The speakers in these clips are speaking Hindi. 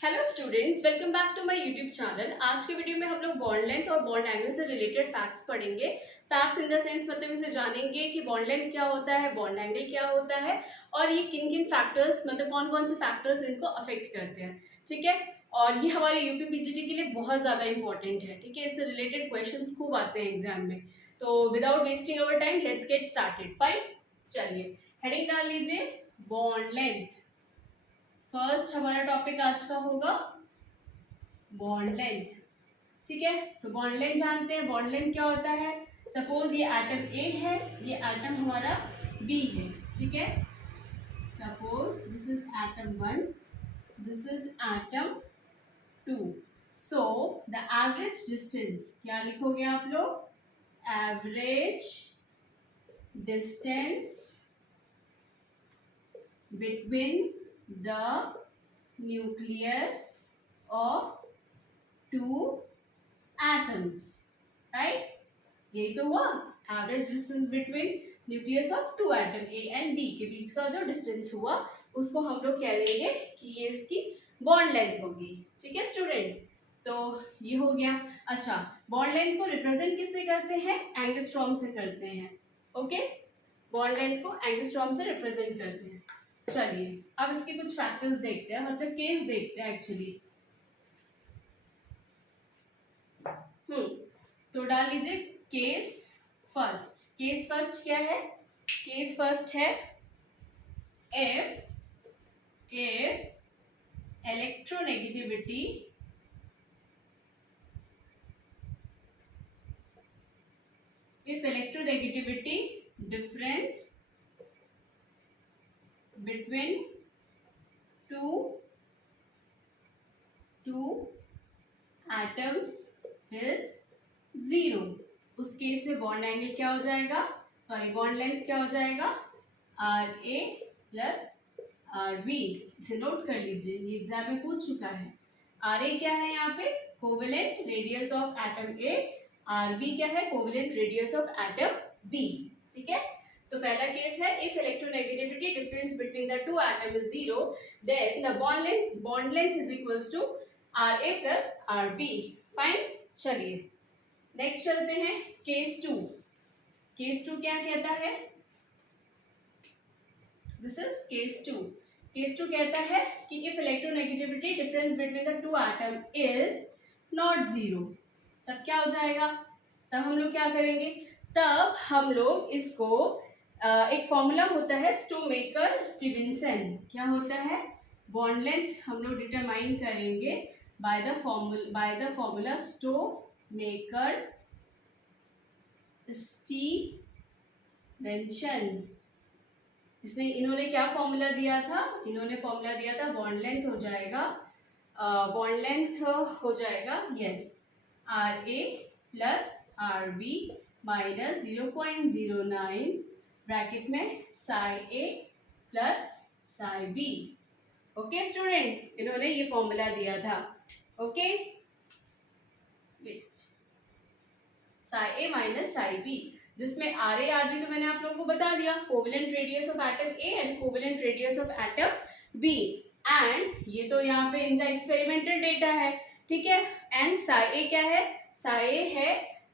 Hello students, welcome back to my YouTube channel. आज के वीडियो में हम लोग बॉन्ड लेंथ और बॉन्ड एंगल से रिलेटेड फैक्ट्स पढ़ेंगे। फैक्ट्स इन द सेंस मतलब इसे जानेंगे कि बॉन्ड लेंथ क्या होता है, बॉन्ड एंगल क्या होता है और ये किन किन फैक्टर्स मतलब कौन कौन से फैक्टर्स इनको अफेक्ट करते हैं। ठीक है, और ये हमारे यूपी पीजीटी के लिए बहुत ज़्यादा इंपॉर्टेंट है। ठीक है, इससे रिलेटेड क्वेश्चन खूब आते हैं एग्जाम में। तो without wasting our time let's get started. Fine, चलिए हेडिंग डाल लीजिए बॉन्ड लेंथ। फर्स्ट हमारा टॉपिक आज का होगा बॉन्ड लेंथ। ठीक है, तो बॉन्ड लेंथ जानते हैं। बॉन्ड लेंथ क्या होता है? सपोज ये एटम ए है, ये एटम हमारा बी है। ठीक है, suppose this is atom one, this is atom two. So the average distance क्या लिखोगे आप लोग? Average distance between the nucleus of two atoms, right? यही तो हुआ average distance between nucleus of two atom A and B के बीच का जो डिस्टेंस हुआ उसको हम लोग कह देंगे कि ये इसकी बॉन्ड लेंथ होगी। ठीक है स्टूडेंट, तो ये हो गया। अच्छा, बॉन्ड लेंथ को रिप्रेजेंट किससे करते हैं? एंगस्ट्रॉम से करते हैं। ओके, बॉन्ड लेंथ को एंगस्ट्रॉम से रिप्रेजेंट करते हैं। चलिए अब इसके कुछ फैक्टर्स देखते हैं, मतलब केस देखते हैं एक्चुअली। तो डाल लीजिए केस फर्स्ट। केस फर्स्ट क्या है? केस फर्स्ट है if electronegativity difference between two atoms is zero. उस केस में बॉन्ड एंगल क्या हो जाएगा, सॉरी बॉन्ड लेंथ क्या हो जाएगा? R A plus R B. इसे नोट कर लीजिए, ये एग्जाम में पूछ चुका है। आर ए क्या है यहाँ पे? Covalent radius of atom A. R B क्या है? Covalent radius of atom B. ठीक है, तो पहला केस है if electronegativity difference between the two atom is zero then the bond length is equals to R A plus R B. Fine, चलिए नेक्स्ट चलते हैं केस टू। केस टू क्या कहता है? This is case two. Case two कहता है कि if electronegativity difference between the two atom is not zero, तब क्या हो जाएगा? तब हम लोग क्या करेंगे? तब हम लोग इसको एक फॉर्मूला होता है स्टोमेकर स्टीवेंसन। क्या होता है? बॉन्ड लेंथ हम लोग डिटरमाइन करेंगे बाय द फॉर्मूला स्टोमेकर स्टीवेंसन। इन्होंने क्या फॉर्मूला दिया था? इन्होंने फॉर्मूला दिया था बॉन्ड लेंथ हो जाएगा, बॉन्ड लेंथ हो जाएगा yes R A plus R B minus 0.09 bracket में psi A plus psi B. Okay student, इन्होंने ये फॉर्मूला दिया था। Okay, psi A minus psi B, जिसमें आर ए आर बी तो मैंने आप लोगों को बता दिया, covalent radius of atom A and covalent radius of atom B. And ये तो यहाँ पे इनका एक्सपेरिमेंटल डेटा है। ठीक है, एंड साई ए क्या है? साई ए है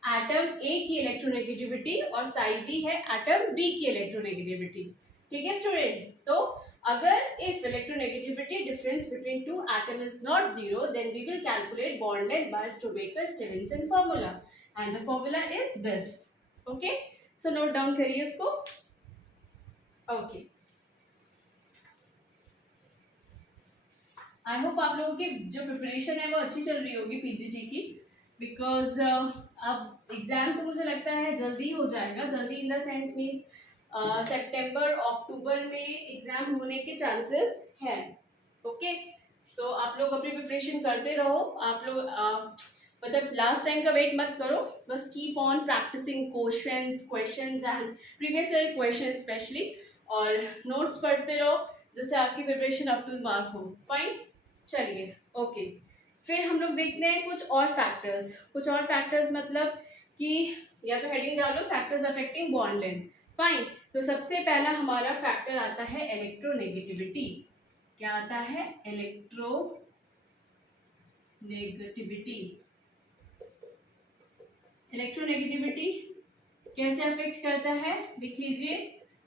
एटम ए की इलेक्ट्रोनेगेटिविटी और साई बी है एटम बी की इलेक्ट्रोनेगेटिविटी। ठीक है स्टूडेंट, तो अगर if electronegativity difference between two atom is not zero then we will calculate bond length by Schomaker Stevenson formula and the formula is this. Okay, so note down करिए इसको। okay, आई होप आप लोगों की जो प्रिपरेशन है वो अच्छी चल रही होगी पीजीटी की, बिकॉज अब एग्जाम तो मुझे लगता है जल्दी हो जाएगा। जल्दी इन द सेंस मीन्स सितंबर अक्टूबर में एग्जाम होने के चांसेस हैं। ओके, सो आप लोग अपनी प्रिपरेशन करते रहो। आप लोग मतलब लास्ट टाइम का वेट मत करो, बस keep on practicing questions and previous year question specially, और नोट्स पढ़ते रहो जिससे आपकी प्रिपरेशन अप टू मार्क हो। फाइन, चलिए ओके, फिर हम लोग देखते हैं कुछ और फैक्टर्स मतलब कि या तो हेडिंग डालो factors affecting bond length. Fine, तो सबसे पहला हमारा फैक्टर आता है इलेक्ट्रोनेगेटिविटी। क्या आता है? इलेक्ट्रोनेगेटिविटी। नेगेटिविटी। इलेक्ट्रोनेगेटिविटी कैसे अफेक्ट करता है, लिख लीजिए,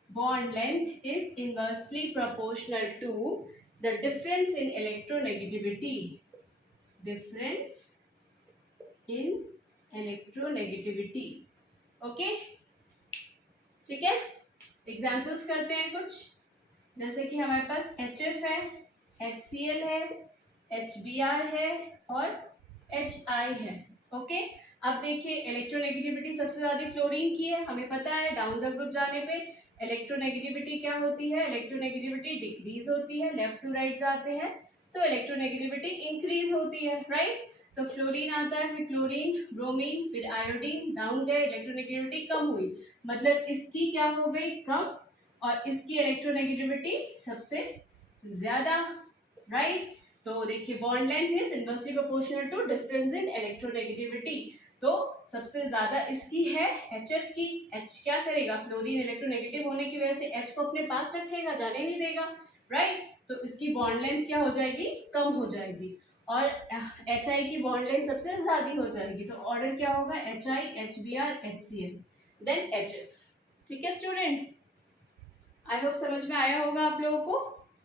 bond length is inversely proportional to the difference in electronegativity, difference in electronegativity. Okay, ठीक है। एग्जाम्पल्स करते हैं कुछ, जैसे कि हमारे पास HF है, HCl है, HBr है और HI है। ओके, अब देखिए इलेक्ट्रोनेगेटिविटी सबसे ज्यादा फ्लोरीन की है, हमें पता है डाउन द ग्रुप जाने पे इलेक्ट्रोनेगेटिविटी क्या होती है, इलेक्ट्रोनेगेटिविटी डिक्रीज होती है, लेफ्ट टू राइट जाते हैं तो इलेक्ट्रोनेगेटिविटी इंक्रीज होती है, राइट। तो फ्लोरीन आता है, फिर क्लोरीन, ब्रोमीन, फिर आयोडीन, डाउन गए, इलेक्ट्रोनेगेटिविटी कम हुई, मतलब इसकी क्या हो गई, कम, और इसकी इलेक्ट्रोनेगेटिविटी सबसे ज्यादा, राइट। तो देखिए bond length is inversely proportional to difference in electronegativity, तो सबसे ज्यादा इसकी है HF की। H क्या करेगा, फ्लोरीन इलेक्ट्रोनेगेटिव होने की वजह से H को अपने पास रखेगा, जाने नहीं देगा, राइट। तो इसकी बॉन्ड लेंथ क्या हो जाएगी, कम हो जाएगी, और HI की बॉन्ड लेंथ सबसे ज्यादा हो जाएगी, तो ऑर्डर क्या होगा, HI, HBr, HCl, then HF। ठीक है स्टूडेंट, आई होप समझ में आया होगा आप लोगों को,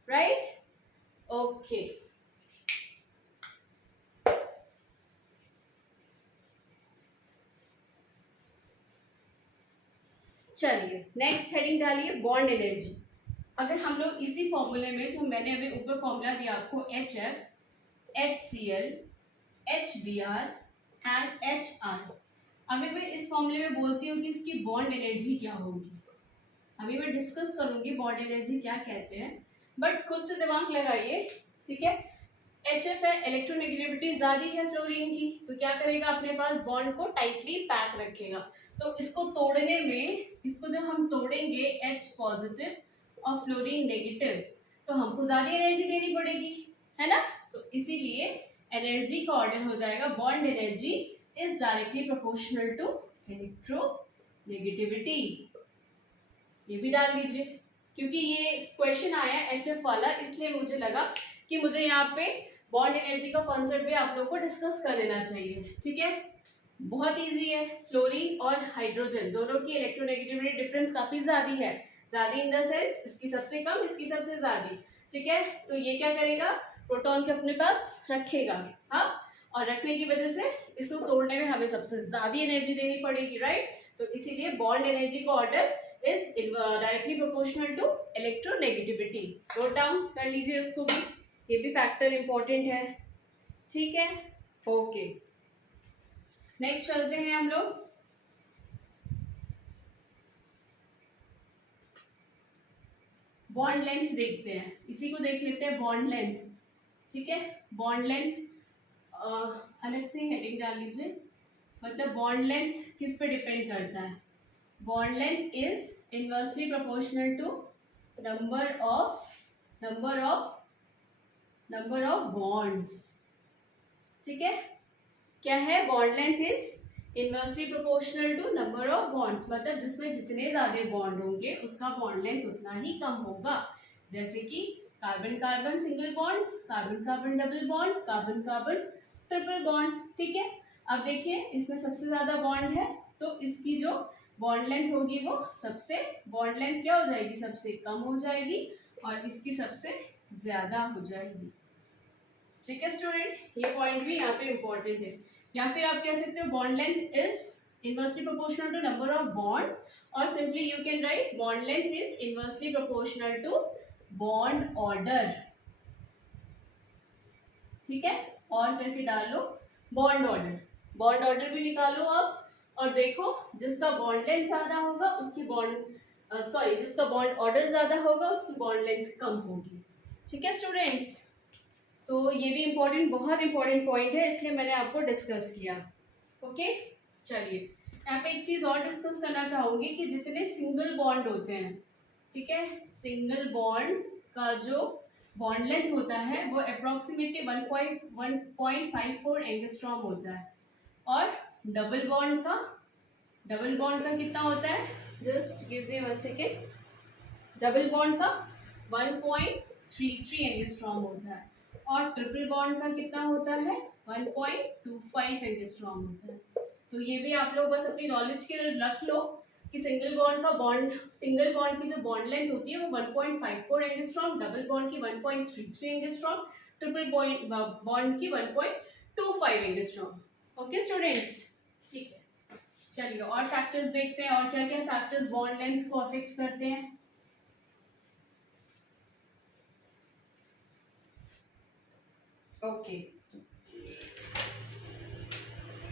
राइट। ओके, चलिए नेक्स्ट हेडिंग डालिए, बॉन्ड एनर्जी। अगर हम लोग इसी फॉर्मूले में जो मैंने अभी ऊपर फॉर्मूला दिया आपको, HF, HCl, HBr and HR, अगर मैं इस फॉर्मूले में बोलती हूँ कि इसकी बॉन्ड एनर्जी क्या होगी, अभी मैं डिस्कस करूंगी बॉन्ड एनर्जी क्या कहते हैं, बट खुद से दिमाग लगाइए, ठीक है। HF है, इलेक्ट्रोनेगेटिविटी ज्यादा है फ्लोरीन की, तो क्या करेगा, अपने पास बॉन्ड को टाइटली पैक रखेगा, तो इसको तोड़ने में, इसको जब हम तोड़ेंगे H पॉजिटिव और फ्लोरीन नेगेटिव, तो हमको ज्यादा एनर्जी देनी पड़ेगी, है ना। तो इसीलिए एनर्जी का ऑर्डर हो जाएगा, bond energy is directly proportional to electronegativity. ये भी डाल दीजिए, क्योंकि ये क्वेश्चन आया HF वाला, इसलिए मुझे लगा कि मुझे यहाँ पे बॉन्ड एनर्जी का कॉन्सेप्ट भी आप लोग को डिस्कस कर लेना चाहिए, ठीक है। बहुत इजी है, फ्लोरीन और हाइड्रोजन दोनों की इलेक्ट्रोनेगेटिविटी डिफरेंस काफी ज्यादा है, ज्यादा इन द सेंस इसकी सबसे कम, इसकी सबसे ज्यादा, ठीक है। तो ये क्या करेगा, प्रोटॉन के अपने पास रखेगा, हाँ, और रखने की वजह से इसको तोड़ने में हमें सबसे ज्यादा एनर्जी देनी पड़ेगी, राइट। तो इसीलिए बॉन्ड एनर्जी का order is directly proportional to electronegativity. Note down कर लीजिए इसको भी, ये भी फैक्टर इंपॉर्टेंट है, ठीक है। ओके, नेक्स्ट चलते हैं हम लोग, बॉन्ड लेंथ देखते हैं, इसी को देख लेते हैं बॉन्ड लेंथ, ठीक है। बॉन्ड लेंथ अलग से हेडिंग डाल लीजिए, मतलब बॉन्ड लेंथ किस पे डिपेंड करता है, bond length is inversely proportional to number of bonds, ठीक है। क्या है, bond length is inversely proportional to number of bonds, मतलब जिसमें जितने ज्यादा बॉन्ड होंगे उसका बॉन्ड लेंथ उतना ही कम होगा, जैसे कि carbon carbon single bond, carbon carbon double bond, carbon carbon triple bond, ठीक है। अब देखिए इसमें सबसे ज्यादा बॉन्ड है, तो इसकी जो बॉन्ड लेंथ होगी वो सबसे, बॉन्ड लेंथ क्या हो जाएगी, सबसे कम हो जाएगी, और इसकी सबसे ज्यादा हो जाएगी, ठीक है स्टूडेंट। ये पॉइंट भी यहाँ पे इंपॉर्टेंट है, या फिर आप कह सकते हो bond length is inversely proportional to number of bonds, और simply you can write bond length is inversely proportional to bond order, ठीक है। और करके डाल लो बॉन्ड ऑर्डर, बॉन्ड ऑर्डर भी निकालो आप, और देखो जिसका बॉन्ड लेंथ ज्यादा होगा उसकी बॉन्ड जिसका बॉन्ड ऑर्डर ज्यादा होगा उसकी बॉन्ड लेंथ कम होगी, ठीक है स्टूडेंट्स। तो ये भी इम्पोर्टेंट, बहुत इंपॉर्टेंट पॉइंट है, इसलिए मैंने आपको डिस्कस किया, ओके। चलिए यहाँ पे एक चीज और डिस्कस करना चाहूंगी कि जितने सिंगल बॉन्ड होते हैं, ठीक है, सिंगल बॉन्ड का जो बॉन्ड लेंथ होता है वो अप्रोक्सीमेटली 1.54 एंगस्ट्रॉम होता है, और डबल बॉन्ड का कितना होता है, just give me 1 second, double bond का 1.33 एंगस्ट्रॉम होता है, और ट्रिपल बॉन्ड का कितना होता है 1.25 एंगस्ट्रॉम होता है। तो ये भी आप लोग बस अपनी नॉलेज के लिए रख लो कि सिंगल बॉन्ड की जो बॉन्ड लेंथ होती है वो 1.54 एंगस्ट्रॉम, डबल बॉन्ड की 1.33 एंगस्ट्रॉम, ट्रिपल बॉन्ड की 1.25 एंगस्ट्रॉम। ओके स्टूडेंट्स, ठीक है। चलिए और फैक्टर्स देखते हैं, और क्या क्या फैक्टर्स बॉन्ड लेंथ को अफेक्ट करते हैं। ओके,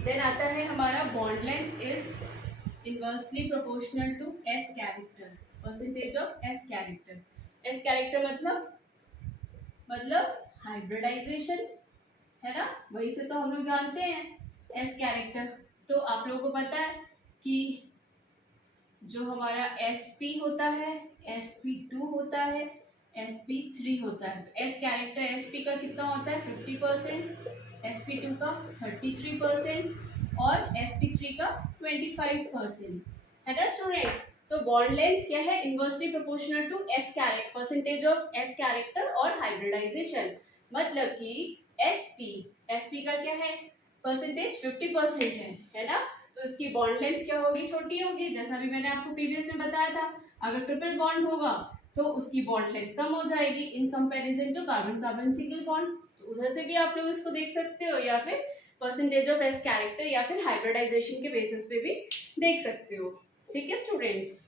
देन आता है हमारा bond length is inversely proportional to S character, percentage of S character. S character मतलब हाइब्रिडाइजेशन, है ना, वही से तो हम लोग जानते हैं एस कैरेक्टर। तो आप लोगों को पता है कि जो हमारा sp होता है, sp2 होता है, sp3 होता है। तो एस कैरेक्टर sp का कितना होता है 50%, sp2 का 33% और sp3 का 25%, है ना स्टूडेंट। तो बॉन्ड लेंथ क्या है inversely proportional to S character, percentage of S character और हाइब्रिडाइजेशन। मतलब कि sp का क्या है परसेंटेज 50% है ना। तो इसकी बॉन्ड लेंथ क्या होगी छोटी होगी, जैसा भी मैंने आपको प्रीवियस में बताया था। अगर ट्रिपल बॉन्ड होगा तो उसकी बॉन्ड लेंथ कम हो जाएगी in comparison to carbon carbon single bond. तो उधर से भी आप लोग इसको देख सकते हो, या फिर परसेंटेज ऑफ एस कैरेक्टर या फिर हाइब्रिडाइजेशन के बेसिस पे भी देख सकते हो। ठीक है स्टूडेंट्स,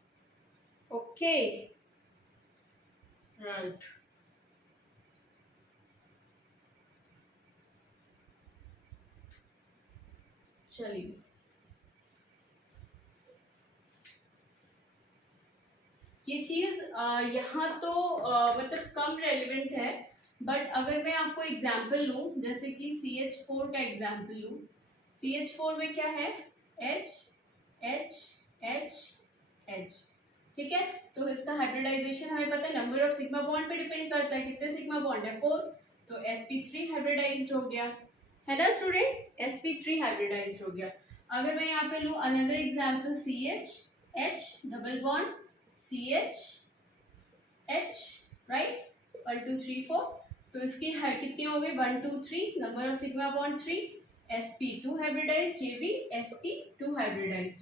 ओके राइट। चलिए ये चीज यहाँ तो मतलब कम रेलिवेंट है, बट अगर मैं आपको एग्जाम्पल लूँ, जैसे कि CH4 का एग्जाम्पल लूँ। CH4 में क्या है H H H H, ठीक है। तो इसका हाइब्रिडाइजेशन हमें पता है नंबर ऑफ सिग्मा बॉन्ड पे डिपेंड करता है, कितने सिग्मा बॉन्ड है 4। तो sp3 हाइब्रिडाइज्ड हो गया, है ना स्टूडेंट, sp3 हाइब्रिडाइज्ड हो गया। अगर मैं यहाँ पे लूँ another example CH H double bond CH H, right, 1 2 3 4। तो इसकी हाइट कितनी हो गई 1 2 3, number of sigma bond 3, sp2 hybridized, ये भी sp2 हाइब्रिडाइज्ड।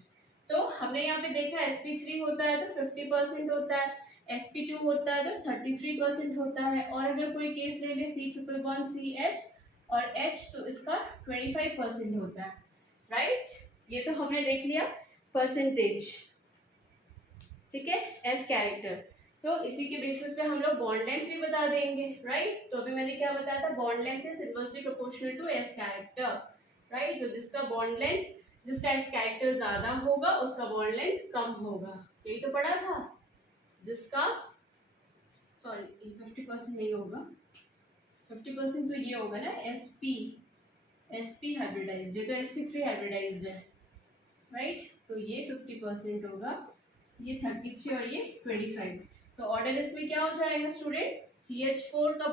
तो हमने यहाँ पे देखा sp3 होता है तो 50% होता है, sp2 होता है तो 33% होता है। और अगर कोई केस ले ले C ट्रिपल बॉन्ड CH और H, तो इसका 25% होता है, राइट। ये तो हमने देख लिया परसेंटेज, ठीक है, एस कैरेक्टर। तो इसी के बेसिस पे हम लोग बॉन्ड लेंथ भी बता देंगे, राइट। तो अभी मैंने क्या बताया था, bond length is inversely proportional to S character, right. तो जिसका बॉन्ड लेंथ, जिसका एस कैरेक्टर ज्यादा होगा उसका बॉन्ड लेंथ कम होगा, यही तो पढ़ा था। जिसका सॉरी 50% नहीं होगा, 50% तो ये होगा ना sp हाइब्रिडाइज्ड, ये तो sp3 हाइब्रिडाइज्ड है, राइट। तो ये 50% होगा, ये 33 और ये 25। तो ऑर्डर इसमें क्या हो जाएगा स्टूडेंट, CH4 का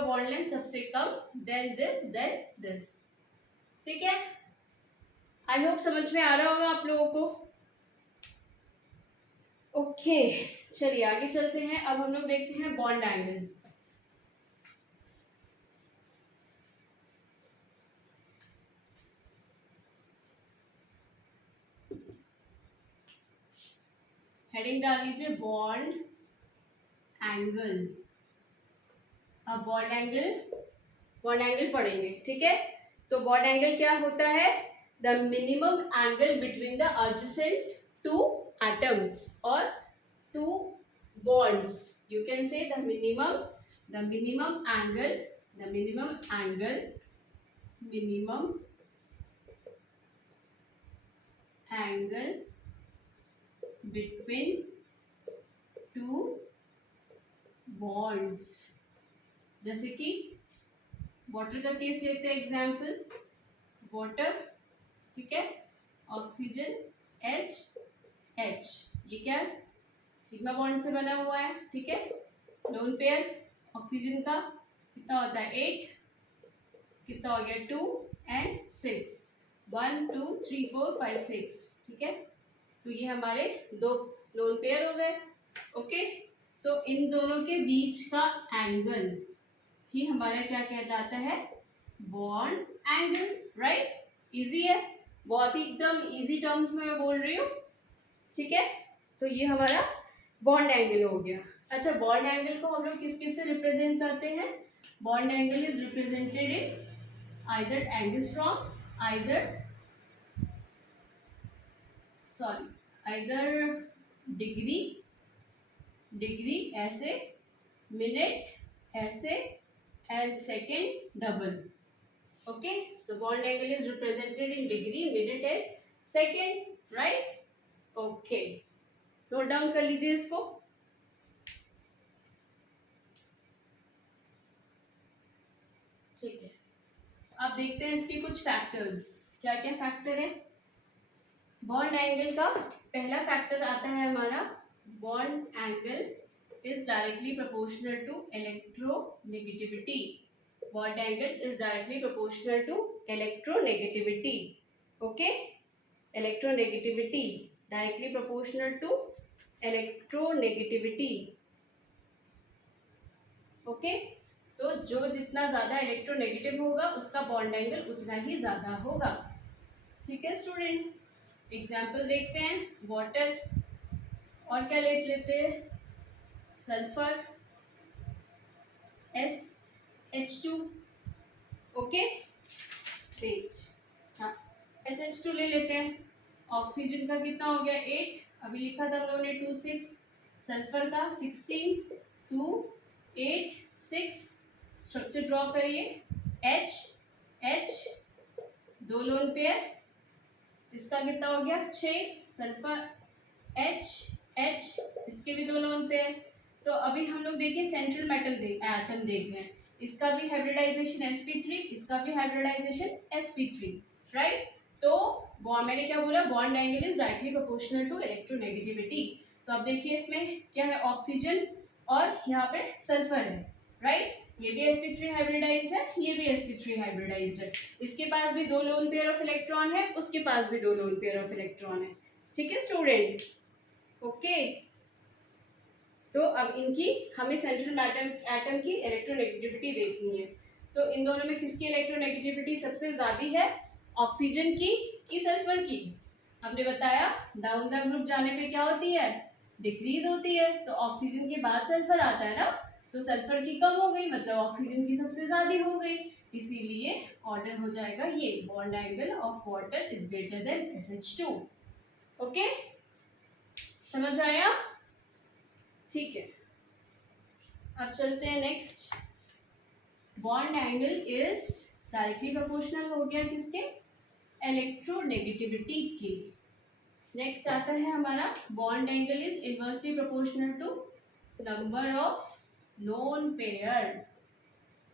बॉन्ड लेंथ सबसे कम, देन दिस, ठीक है। आई होप समझ में आ रहा होगा आप लोगों को। ओके चलिए आगे चलते हैं। अब हम लोग देखते हैं बॉन्ड एंगल। हेडिंग डाल लीजिए बॉन्ड एंगल। अब बॉन्ड एंगल पढ़ेंगे, ठीक है। तो बॉन्ड एंगल क्या होता है, the minimum angle between the adjacent two atoms और to bonds. You can say the minimum angle between two bonds. जैसे कि वाटर का केस लेते हैं एग्जाम्पल, वाटर, ठीक है, ऑक्सीजन H, ये क्या सिग्मा बॉन्ड से बना हुआ है, ठीक है। लोन पेयर ऑक्सीजन का कितना होता है 8, कितना हो गया 2 एंड 6, 1 2 3 4 5 6, ठीक है। तो ये हमारे दो लोन पेयर हो गए, ओके। सो इन दोनों के बीच का एंगल, ही हमारा क्या कहलाता है, बॉन्ड एंगल, राइट। इजी है, बहुत ही एकदम इजी टर्म्स में मैं बोल रही हूँ, ठीक है। तो ये हमारा बॉन्ड एंगल हो गया। अच्छा, बॉन्ड एंगल को हम लोग किस किस से रिप्रेजेंट करते हैं? Bond angle is represented in either angstrom, either degree ऐसे, मिनट ऐसे, and second double. Okay, so bond angle is represented in degree, minute and second, right. Okay, note down कर लीजिए इसको। ठीक है, अब देखते हैं इसके कुछ फैक्टर्स। क्या क्या फैक्टर है बॉन्ड एंगल का? पहला फैक्टर आता है हमारा, bond angle is directly proportional to electronegativity. Bond angle is directly proportional to electronegativity. Okay, electronegativity directly proportional to electronegativity. Okay, तो जो जितना ज्यादा इलेक्ट्रोनेगेटिव होगा उसका बॉन्ड एंगल उतना ही ज्यादा होगा। ठीक है स्टूडेंट, एग्जाम्पल देखते हैं। वाटर, और क्या ले लेते हैं, सल्फर, SH2। ओके, वेट, हाँ, SH2 ले लेते हैं। ऑक्सीजन का कितना हो गया, 8, अभी लिखा था हम लोगों ने 2 6। सल्फर का 16, 2 8 6। स्ट्रक्चर ड्रॉ करिए, H H, 2 लोन पेयर, इसका कितना हो गया 6। सल्फर H H, इसके भी 2 लोन पेयर। तो अभी हम लोग देखिए सेंट्रल मेटल एटम देख रहे हैं, इसका भी हाइब्रिडाइजेशन sp3, इसका भी हाइब्रिडाइजेशन sp3, राइट। तो मैंने क्या बोला, bond angle is directly proportional to electronegativity. तो अब देखिए इसमें क्या है, ऑक्सीजन और यहाँ पे सल्फर है, राइट। ये भी sp3 हाइब्रिडाइज्ड है, ये भी sp3 हाइब्रिडाइज्ड है। इसके पास भी 2 लोन पेयर ऑफ इलेक्ट्रॉन है, उसके पास भी 2 लोन पेयर ऑफ इलेक्ट्रॉन है। ठीक है स्टूडेंट, ओके। तो अब इनकी हमें सेंट्रल एटम की इलेक्ट्रोनेगेटिविटी देखनी है। तो इन दोनों में किसकी इलेक्ट्रोनेगेटिविटी सबसे ज्यादा है, ऑक्सीजन की कि सल्फर की? हमने बताया डाउन द ग्रुप जाने पे क्या होती है, डिक्रीज होती है। तो ऑक्सीजन के बाद सल्फर आता है ना, तो सल्फर की कम हो गई, मतलब ऑक्सीजन की सबसे ज्यादा हो गई, इसीलिए ऑर्डर हो जाएगा ये, bond angle of water is greater than SH2। Okay, समझ आया? ठीक है, अब चलते हैं next. Bond angle is directly proportional हो गया किसके, इलेक्ट्रोनेगेटिविटी की। नेक्स्ट आता है हमारा, bond angle is inversely proportional to number of lone pair.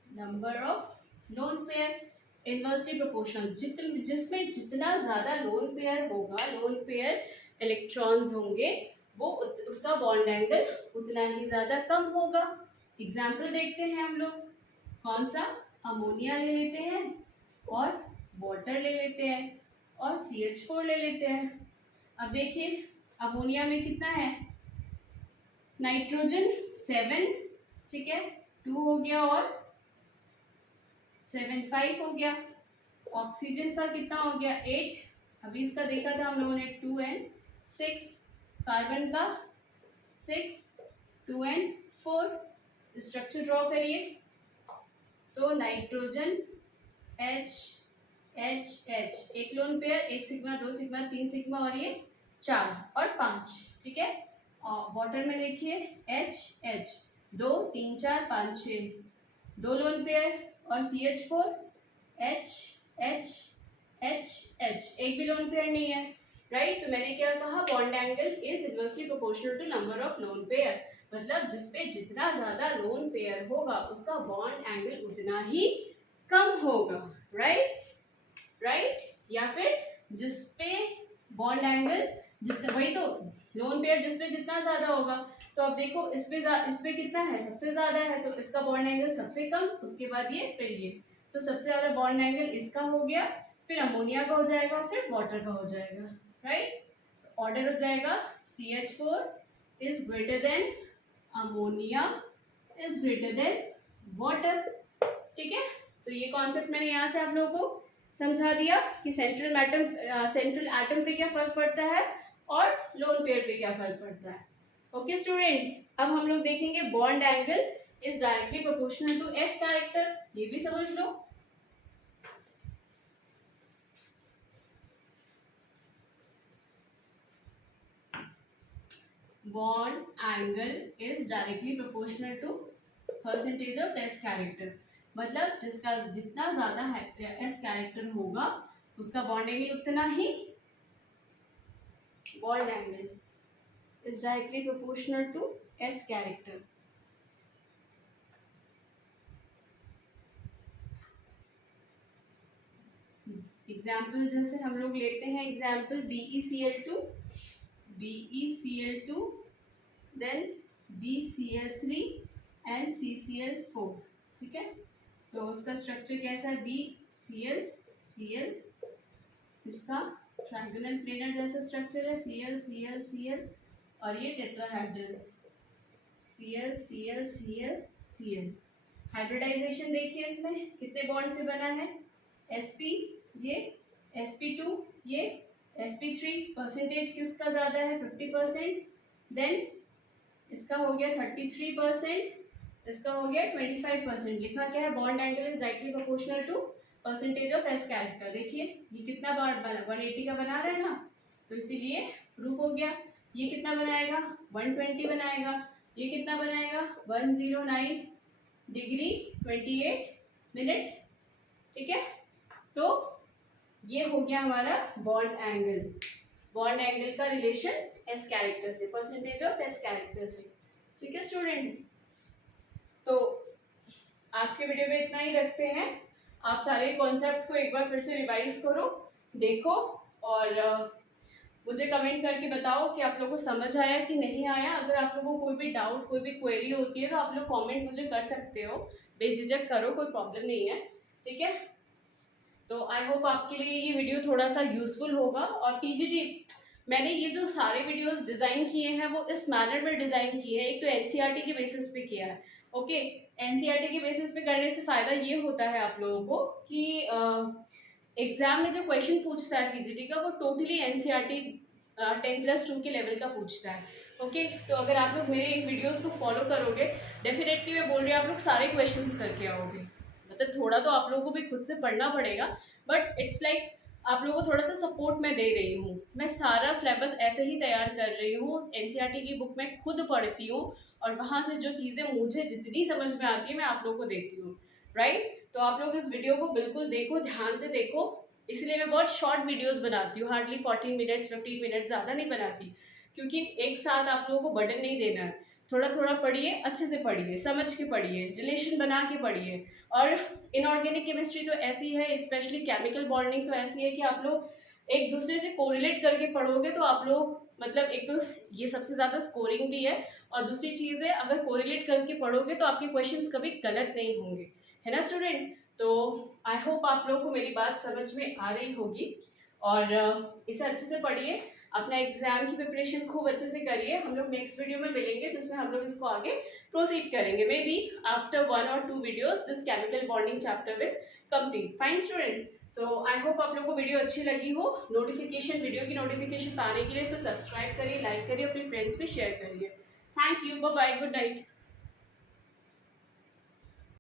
Number of lone pair inversely proportional, जिसमें जितना ज्यादा लोन पेयर होगा, लोन पेयर इलेक्ट्रॉन्स होंगे, वो उसका बॉन्ड एंगल उतना ही ज्यादा कम होगा। एग्जाम्पल देखते हैं हम लोग, कौन सा, अमोनिया ले लेते हैं और वाटर ले लेते हैं और CH4 ले लेते हैं। अब देखिए अमोनिया में कितना है, नाइट्रोजन 7, ठीक है, 2 हो गया और 7 5 हो गया। ऑक्सीजन का कितना हो गया 8, अभी इसका देखा था हम लोगों ने 2 and 6। कार्बन का 6, 2 and 4। स्ट्रक्चर ड्रॉ करिए, तो नाइट्रोजन H H H, एक lone pair, 1 sigma 2 sigma 3 sigma और ये 4 और 5, ठीक है। और वाटर में देखिए H H, 2 3 4 5 6, 2 लोन पेयर और CH4 H H H H, एक भी लोन पेयर नहीं है, राइट। तो मैंने क्या कहा, bond angle is inversely proportional to number of lone pair, मतलब जिसपे जितना ज्यादा लोन पेयर होगा उसका बॉन्ड एंगल उतना ही कम होगा, राइट। या फिर जिसपे बॉन्ड एंगल जितना, वही तो लोन पेयर जिसपे जितना ज्यादा होगा। तो अब देखो इसपे कितना है, सबसे ज्यादा है, तो इसका बॉन्ड एंगल सबसे कम, उसके बाद ये, फिर ये। तो सबसे ज्यादा बॉन्ड एंगल इसका हो गया, फिर अमोनिया का हो जाएगा, फिर वाटर का हो जाएगा, राइट। ऑर्डर हो जाएगा CH4 is greater then ammonia is greater then water. ठीक है, तो ये कॉन्सेप्ट मैंने यहाँ से आप लोगों को समझा दिया कि सेंट्रल एटम पे क्या फर्क पड़ता है और लोन पेयर पे क्या फर्क पड़ता है। ओके स्टूडेंट, अब हम लोग देखेंगे bond angle is directly proportional to S character, ये भी समझ लो। Bond angle is directly proportional to percentage of S character, मतलब जिसका जितना ज्यादा एस कैरेक्टर होगा उसका बॉन्ड एंगल उतना ही, bond angle is directly proportional to S character. Example जैसे हम लोग लेते हैं example BeCl2, BeCl2, then BCl3 and CCl4, ठीक है। तो उसका स्ट्रक्चर कैसा है, BCl Cl, इसका ट्रायंगुलर प्लेनर जैसा स्ट्रक्चर है, Cl Cl Cl, और ये tetrahedral Cl Cl Cl Cl। Hybridization देखिए इसमें कितने बॉन्ड से बना है, sp, ये sp2, ये sp3, परसेंटेज किसका ज्यादा है 50%, देन इसका हो गया 33%, इसका हो गया 25%। लिखा क्या है, bond angle is directly proportional to percentage of S character. देखिए ये कितना बार बना, 180 का बना रहा है ना, तो इसीलिए प्रूफ हो गया। ये कितना बनाएगा, 120 बनाएगा, ये कितना बनाएगा 109 डिग्री 28 मिनट, ठीक है। तो ये हो गया हमारा बॉन्ड एंगल, बॉन्ड एंगल का रिलेशन एस कैरेक्टर से, परसेंटेज ऑफ एस कैरेक्टर से, ठीक है स्टूडेंट। तो आज के वीडियो में इतना ही रखते हैं। आप सारे कॉन्सेप्ट को एक बार फिर से रिवाइज करो, देखो, और मुझे कमेंट करके बताओ कि आप लोगों को समझ आया कि नहीं आया। अगर आप लोगों को कोई भी डाउट, कोई भी क्वेरी होती है तो आप लोग कमेंट मुझे कर सकते हो, बेझिझक करो, कोई प्रॉब्लम नहीं है, ठीक है। तो आई होप आपके लिए ये वीडियो थोड़ा सा यूजफुल होगा। और टीजीटी मैंने ये जो सारे वीडियोस डिज़ाइन किए हैं वो इस मैनर में डिज़ाइन किए हैं। एक तो एनसीईआरटी के बेसिस पे किया है, ओके। एनसीईआरटी के बेसिस पे करने से फ़ायदा ये होता है आप लोगों को कि एग्जाम में जो क्वेश्चन पूछता है टीजीटी का वो टोटली एनसीईआरटी 10+2 के लेवल का पूछता है, ओके। तो अगर आप लोग मेरे इन वीडियोस को फॉलो करोगे, डेफिनेटली मैं बोल रही हूँ आप लोग सारे क्वेश्चंस करके आओगे। मतलब थोड़ा तो आप लोगों को भी खुद से पढ़ना पड़ेगा, बट इट्स लाइक आप लोगों को थोड़ा सा सपोर्ट मैं दे रही हूँ। मैं सारा सिलेबस ऐसे ही तैयार कर रही हूँ, एनसीईआरटी की बुक मैं खुद पढ़ती हूँ और वहाँ से जो चीज़ें मुझे जितनी समझ में आती है मैं आप लोगों को देती हूँ, राइट। तो आप लोग इस वीडियो को बिल्कुल देखो, ध्यान से देखो। इसलिए मैं बहुत शॉर्ट वीडियोस बनाती हूँ, हार्डली 14 मिनट्स 15 मिनट, ज़्यादा नहीं बनाती, क्योंकि एक साथ आप लोगों को बर्डन नहीं देना है। थोड़ा थोड़ा पढ़िए, अच्छे से पढ़िए, समझ के पढ़िए, रिलेशन बना के पढ़िए। और इनऑर्गेनिक केमिस्ट्री तो ऐसी है, स्पेशली केमिकल बॉन्डिंग तो ऐसी है कि आप लोग एक दूसरे से कोरिलेट करके पढ़ोगे तो आप लोग मतलब एक तो ये सबसे ज़्यादा स्कोरिंग भी है, और दूसरी चीज़ है अगर कोरिलेट करके पढ़ोगे तो आपके क्वेश्चंस कभी गलत नहीं होंगे, है ना स्टूडेंट। तो आई होप आप लोगों को मेरी बात समझ में आ रही होगी, और इसे अच्छे से पढ़िए, अपना एग्जाम की प्रिपरेशन खूब अच्छे से करिए। हम लोग नेक्स्ट वीडियो में मिलेंगे जिसमें हम लोग इसको आगे प्रोसीड करेंगे। May be after 1 or 2 videos this chemical bonding chapter will complete. Fine student, so I hope आप लोगों को वीडियो अच्छी लगी हो। नोटिफिकेशन, वीडियो की नोटिफिकेशन पाने के लिए इसे सब्सक्राइब करिए, लाइक करिए, अपने फ्रेंड्स में शेयर करिए। Thank you, bye bye, good night.